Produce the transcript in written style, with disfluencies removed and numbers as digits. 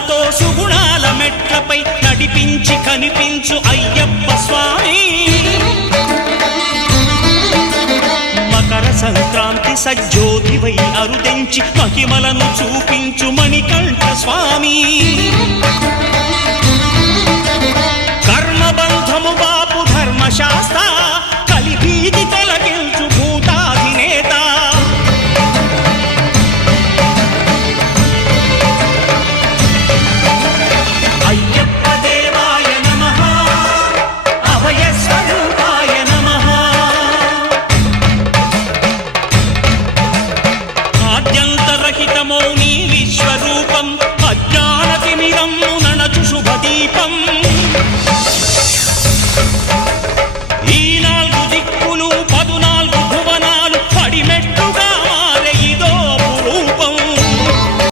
సుగుణాలతో సుగుణాల మెట్లపై నడిపించి కనిపించు అయ్యప్ప స్వామి. మకర సంక్రాంతి సజ్జోతివై అరుదెంచి మహిమలను చూపించు మణికంఠ స్వామి. కర్మబంధము బాపు ధర్మశాస్త్ర కలిభీతి తొలగించు భూతాధినేత. అయ్యప్ప దేవాయ నమః, అభయ స్వరూపాయ నమః. ఆద్యంతరహితమౌ నీ విశ్వరూపం, అజ్ఞానతిమిరము నణచు శుభదీపం.